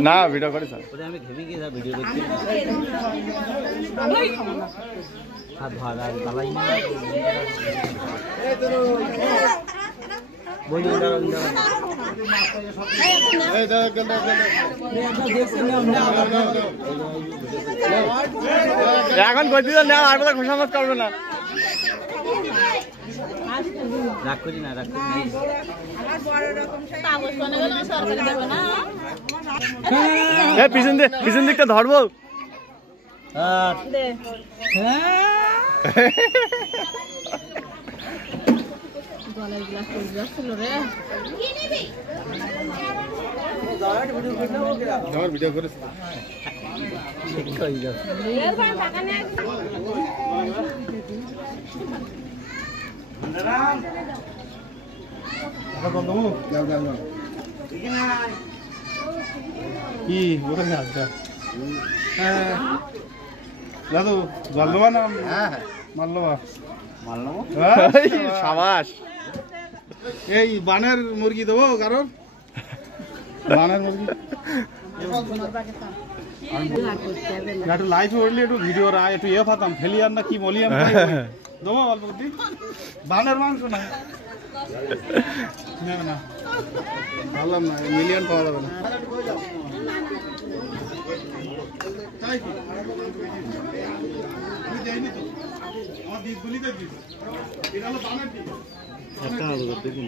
না ভিডিও করে স্যার আমি ঘেমে গিয়ে ভিডিও করছি হাত ধরা বালাই না বলি এখন গতি তো নেওয়া আর বোধ ঘোষামত করবে না রাগ করি না পিছন দিকটা ধরবো ভিডিও করে কি ওখানে আসবে দাদু জল দেবা না মারলবা সাবাস এই বানের মুরগি দেবো কারণ বানের মুরগি একটু লাইফে উঠলে একটু ভিডিও একটু ইয়ে পাতাম ফেলিয়ার না কি বলিয়াম দেবো অল্প বানের মাংস না না ভাবলাম না মিলিয়ন পাওয়া যাবে না আমার দিক গুলিতে দিস এটা হলো বানের দিক দেখুন